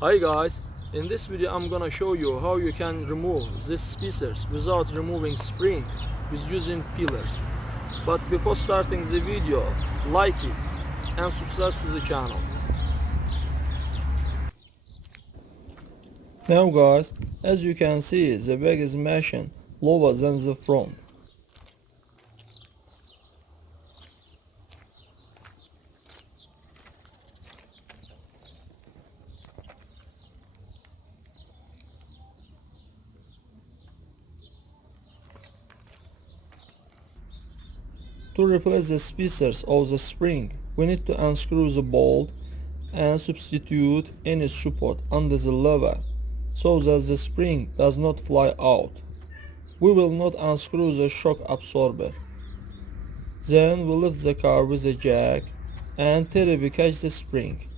Hi guys, in this video I'm gonna show you how you can remove these spacers without removing spring with using peelers. But before starting the video, like it and subscribe to the channel. Now guys, as you can see, the back is meshing lower than the front. To replace the spacers of the spring, we need to unscrew the bolt and substitute any support under the lever so that the spring does not fly out. We will not unscrew the shock absorber. Then we lift the car with a jack and terribly catch the spring.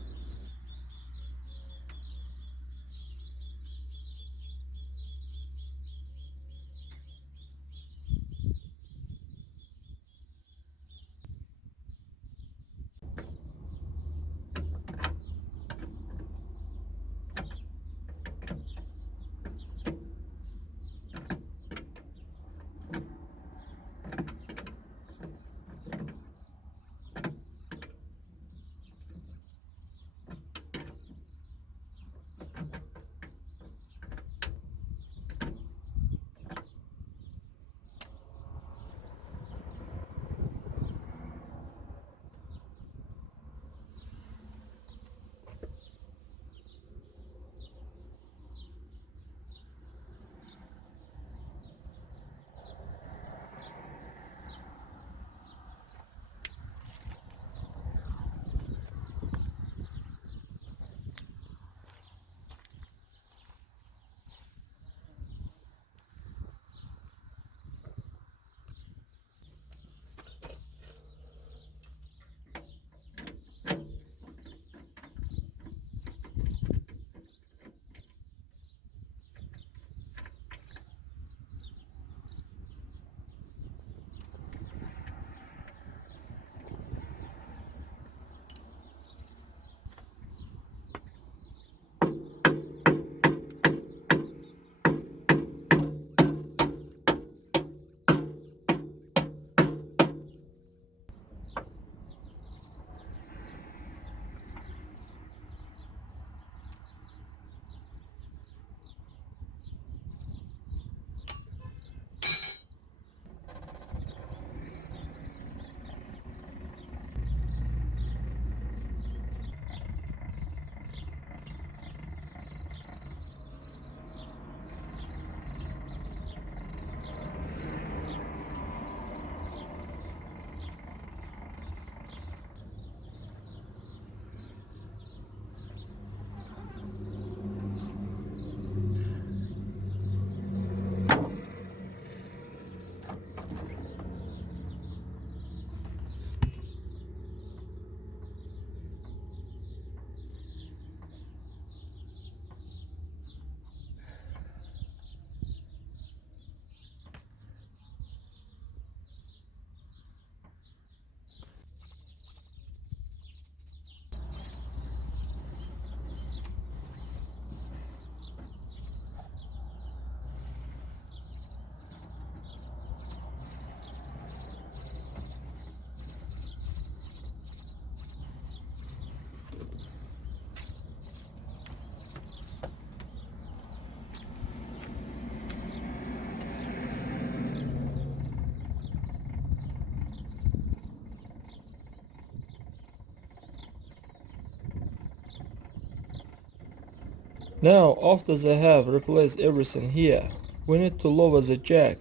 Now, after they have replaced everything here, we need to lower the jack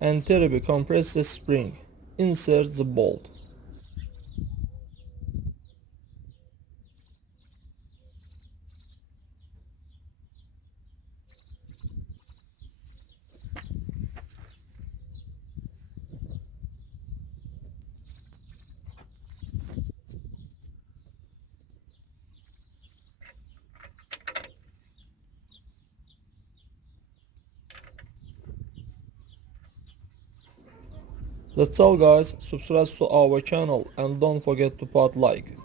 and terribly compress the spring. Insert the bolt. That's all guys, subscribe to our channel and don't forget to put like.